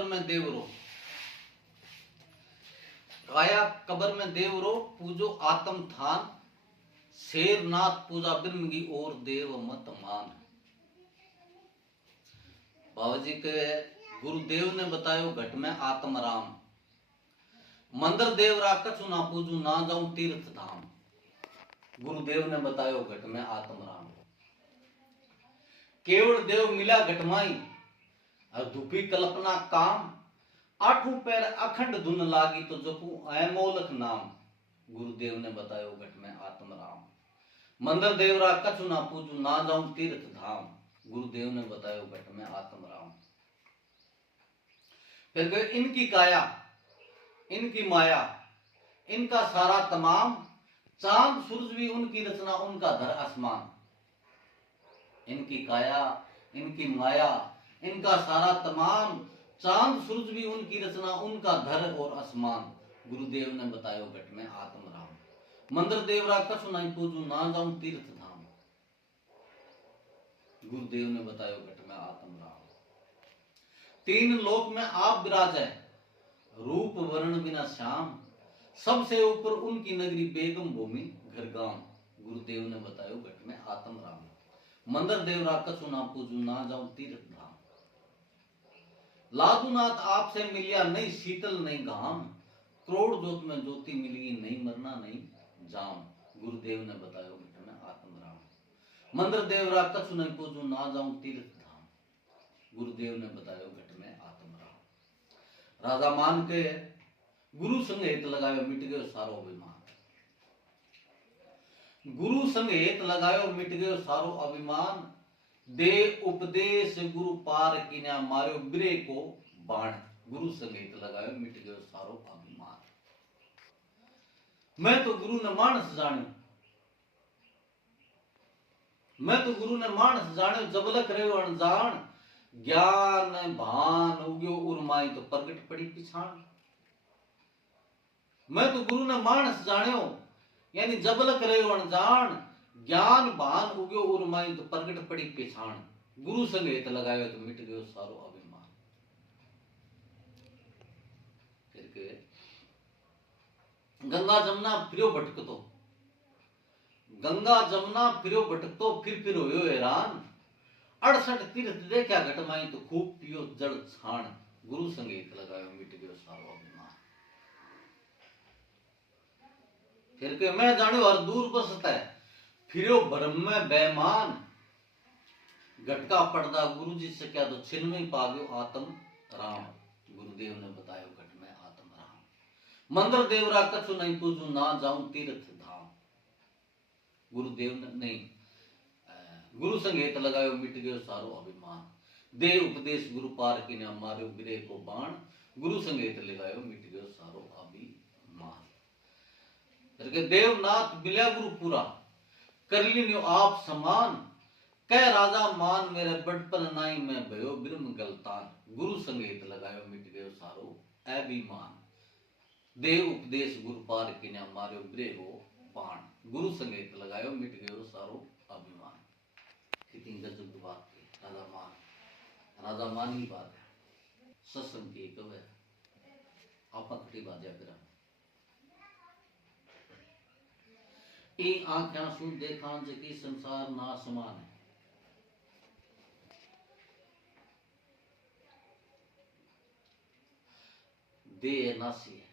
कब्र में देवरो, काया कब्र में देवरो, पूजो आत्म थान, शेरनाथ पूजा ब्रह्म की और देव मत मान। बाबा जी के गुरुदेव ने बतायो घट में आत्म राम, मंदिर देवरा कछु ना पूजू, ना जाऊं तीर्थ धाम। गुरुदेव ने बतायो घट में आत्म राम, केवल देव मिला घट माई, अधूपी कल्पना काम, आठों पैर अखंड धुन लागी, तो जपू अमोलक नाम। गुरुदेव ने बतायो घट में आत्म राम, मंदिर देवरा कछु ना पूजू, ना जाऊं तीर्थ धाम। गुरुदेव ने बतायो घट में आत्म राम। फिर इनकी काया, इनकी माया, इनका सारा तमाम, चांद सूरज भी उनकी रचना, उनका धर आसमान। इनकी काया, इनकी माया, इनका सारा तमाम, चांद सूरज भी उनकी रचना, उनका धर और आसमान। गुरुदेव ने बतायो घट में आत्म राम, मंदिर देवरा कछु नहीं पूजू, ना जाऊं तीर्थ धाम। गुरुदेव ने बतायो घट में आत्म राम। तीन लोक में आप विराजे, रूप वर्ण बिना श्याम, सबसे ऊपर उनकी नगरी बेगम भूमि घर गांव। गुरुदेव ने बतायो घट में आत्म राम, मंदिर देवरा कछु ना पूजू, ना जाऊं तीर्थ धाम। लादूनाथ आपसे मिलिया, नहीं शीतल नहीं घाम, करोड़ जोत में ज्योति मिली, नहीं मरना नहीं जाम। गुरुदेव ने बतायो घट में आत्म राम, मंदिर देवरा कछु नहीं पूजू, ना जाऊं तीर्थ धाम। गुरुदेव ने बतायो घट में आत्म राम। राजा मान के गुरु संग हेत लगायो, मिट गयो सारो अभिमान। गुरु संग हेत लगायो, मिट गयो सारो अभिमान, दे उपदेश गुरु पार कीन्या, मार्यो बिरे को बाण। गुरु संग हेत लगायो, मिट गयो सारो अभिमान। मैं तो गुरु ने मानस जान्यो, मैं तो गुरु ने मानस जान्यो, जबलक रहो अनजान, ज्ञान भान उग्यो उर्माई, तो प्रगट पड़ी पिछाण। मैं तो गुरु ने मानस जान्यो, यानी जबलक रहो अनजान, ज्ञान भान उग्यो उर्माई, तो प्रगट पड़ी पिछाण। गुरु संग हेत लगायो, तो मिट गयो सारो अभिमान। फिर के गंगा जमुना फिरो भटकतो, गंगा जमुना फिरो भटकतो, फिर होयो हैरान, 68 तीर्थ देखा घट माई, तो खूब पियो जल छाण। गुरु संग हेत लगायो, मिट गयो सारो अभिमान। फिर के मैं जान्यो हर दूर बसता है, फिरो भरम में बेमान, घटका पड़दा गुरु जी से क्या, तो छिन में पाव्यो आत्म राम। गुरुदेव ने बतायो घट में आत्म राम, मंदिर देवरा कछु नहीं पूजू, ना जाऊं तीर्थ धाम। गुरुदेव ने नहीं, गुरु संग हेत लगायो, मिट गयो सारो अभिमान, दे उपदेश गुरु पार कीन्या, मार्यो बिरे को बाण। गुरु संग हेत लगायो, मिट गयो सारो अभिमान। करके देवनाथ मिल्या गुरु पूरा, कर लियो आप समान, कह राजा मान मेरे बड़पन नाई, में भयो ब्रह्म गलतान। गुरु संग हेत लगायो, मिट गयो सारो अभिमान, दे उपदेश गुरु पार कीन्या, मार्यो बिरे को बाण। गुरु संग हेत लगायो, मिट गयो सारो अभिमान। कितनी गजब बात की, राजा मान की बात है, सत्संग की कब है, आपा खटी बाजा फिर ई आंख्या सु देखा जकी, संसार ना समान है। देह नासी है,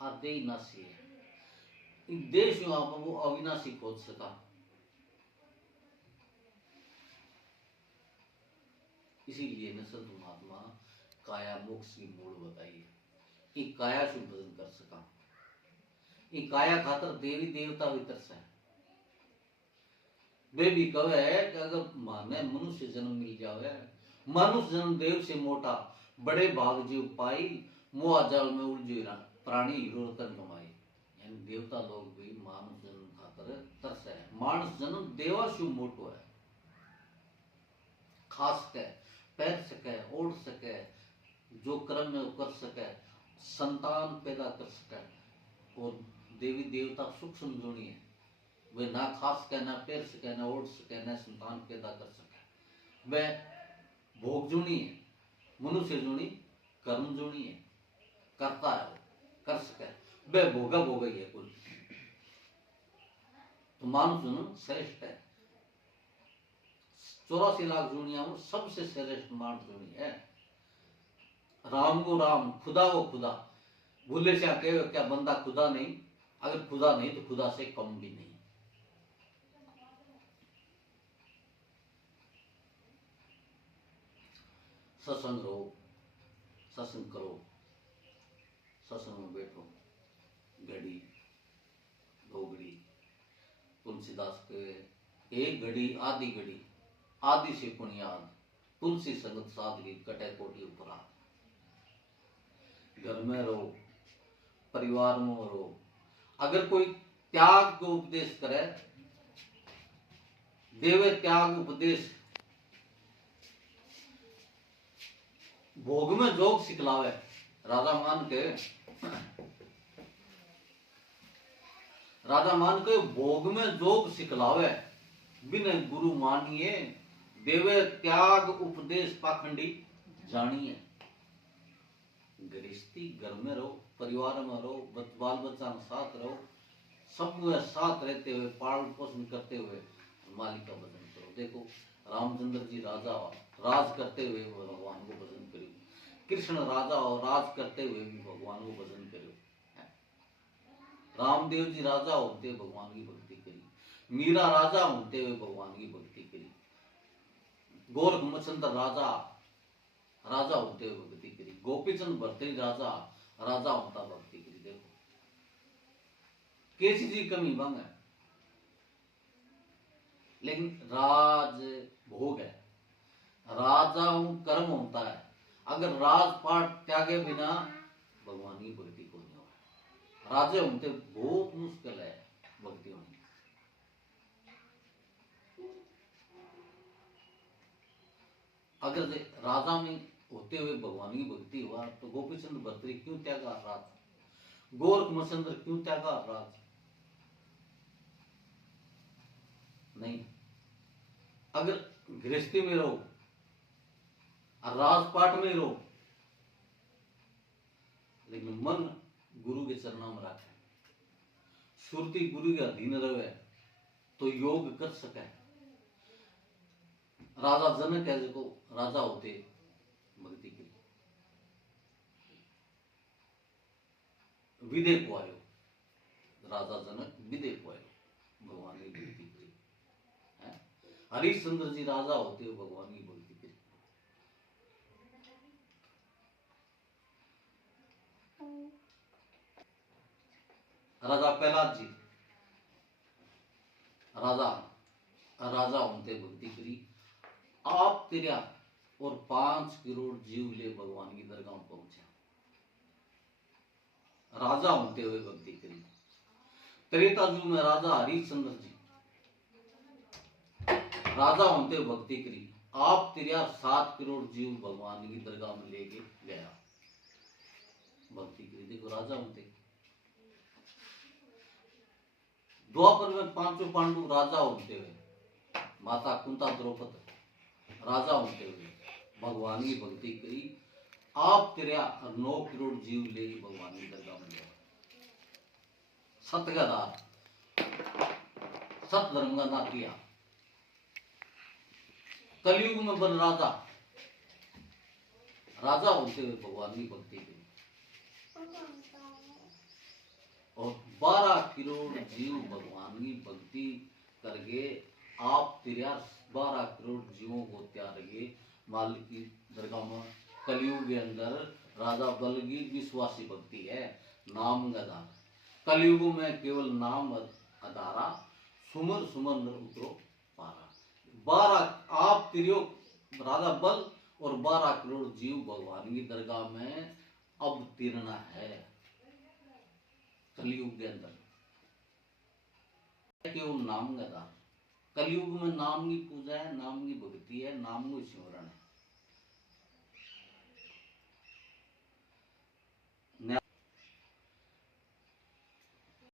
आदे नासी है, देश में आप वो अविनाशी खोज सका। इसीलिए न संत महात्मा काया मोक्ष की मूल बताइए, कि काया से भजन कर सका, ये काया खातर देवी देवता भी तरसा है। वे भी कहे है कि अगर माने मनुष्य जन्म मिल जावे, मनुष्य जन्म देव से मोटा, बड़े भाग जीव पाई, मोह जाल में उलझी प्राणी हीरो रतन कमाई। यानी देवता लोग भी मानव जन्म खातर तरस है। मानस जन्म देवा शिव मोटो है, खा सके, पैर सके, ओढ़ सके, जो कर्म में वो कर सके, संतान पैदा कर सके। और देवी देवता सूक्ष्म जोड़ी है, वे ना खा सके, ना पैर सके, ना ओढ़ सके, ना संतान पैदा कर सके। वे भोग भोग जुणी है, मनुष्य जुणी कर्म जुणी है, करता है वो, कर सके वे भोगा भोगा ही है कुल। तो मानुष जन्म श्रेष्ठ है, 84 लाख जुनिया में सबसे श्रेष्ठ मानुष जुनी है। राम को राम, खुदा को खुदा, भूले से आके क्या बंदा खुदा नहीं, अगर खुदा नहीं तो खुदा से कम भी नहीं। सत्संग रहो, सत्संग करो, सत्संग में बैठो, घड़ी 2 घड़ी, तुलसीदास के एक घड़ी आधी घड़ी, आदि से पुण्याद, तुलसी संगत सादगी कटे कोटि उपराध। घर में रहो, परिवार में रहो, अगर कोई त्याग को उपदेश करे, देवे त्याग उपदेश, भोग में जोग सिखलावे, राजा मान के भोग में जोग सिखलावे, बिन गुरु मानिए, देवे त्याग उपदेश पाखंडी जानिए। गृहस्थी घर में रहो, परिवार में रहो, बाल बच्चा के साथ रहो, सब साथ रहते हुए पालन पोषण करते हुए मालिक का भजन करो। देखो रामचंद्र जी राजा राज करते हुए भगवान को भजन करो, कृष्ण राजा और राज करते हुए भी भगवान को भजन करो, रामदेव जी राजा होते भगवान की भक्ति करी, मीरा राजा होते हुए भगवान की भक्ति करी, गोरखमचंद्र राजा होते हुए भक्ति करी, गोपीचंद भर्तृहरि राजा होता भक्ति करी। देखो कैसी जी कमी बंग है, लेकिन राज भोग है, राजाओं कर्म होता है। अगर राजपाट त्यागे बिना भगवान की भक्ति को नहीं होगा, राजे होते बहुत मुश्किल है भक्ति होनी। अगर राजा में होते हुए भगवान की भक्ति हुआ तो गोपीचंद भर्तृहरि क्यों त्यागा राज, गोरखमचंद्र क्यों त्यागा राज? नहीं। अगर गृहस्थी में रहो, राजपाट में रहो, लेकिन मन गुरु के चरणों में रखे, सुरती गुरु के अधीन रहे, तो योग कर सके। राजा जनक है, जो राजा होते भक्ति के विदे को आयो, राजा जनक विदे को आयो, भगवान की भक्ति करी। हरिश्चंद्र जी राजा होते हुए भगवान की भक्ति करी। राजा प्रहलाद जी राजा होते भक्ति करी, आप तेरा और 5 करोड़ जीव ले भगवान की दरगाह में पहुंचे, राजा होते हुए भक्ति करी। त्रेता युग में राजा हरिश्चंद्र जी राजा होते हुए भक्ति करी, आप तेरा 7 करोड़ जीव भगवान की दरगाह में लेके गया, भक्ति करी। देखो राजा होते। द्वापर में 5 पांडु राजा होते हुए, माता कुंता द्रौपदी राजा होते हुए भगवान की भक्ति करी, आप तेरा 9 करोड़ जीव ले भगवान की दरगाह में गया। सतगदार, सत धर्म का नातिया, कलयुग में बन राजा होते हुए भगवान की भक्ति करी, और 12 करोड़ जीव भगवान की भक्ति करके आप तेरा 12 करोड़ जीवों को त्यागे मालिक की दरगाह में। कलयुग के अंदर राजा बल की विश्वासी भक्ति है, नाम गदार। कलयुग में केवल नाम अधारा, सुमर सुमर नर उतरो पारा। 12 आप तिरियो राजा बल और 12 करोड़ जीव भगवान की दरगाह में अब तीरना है कलयुग के अंदर। केवल नाम गदार, कलयुग में नाम की पूजा है, नाम की भक्ति है, नाम की स्मरण है।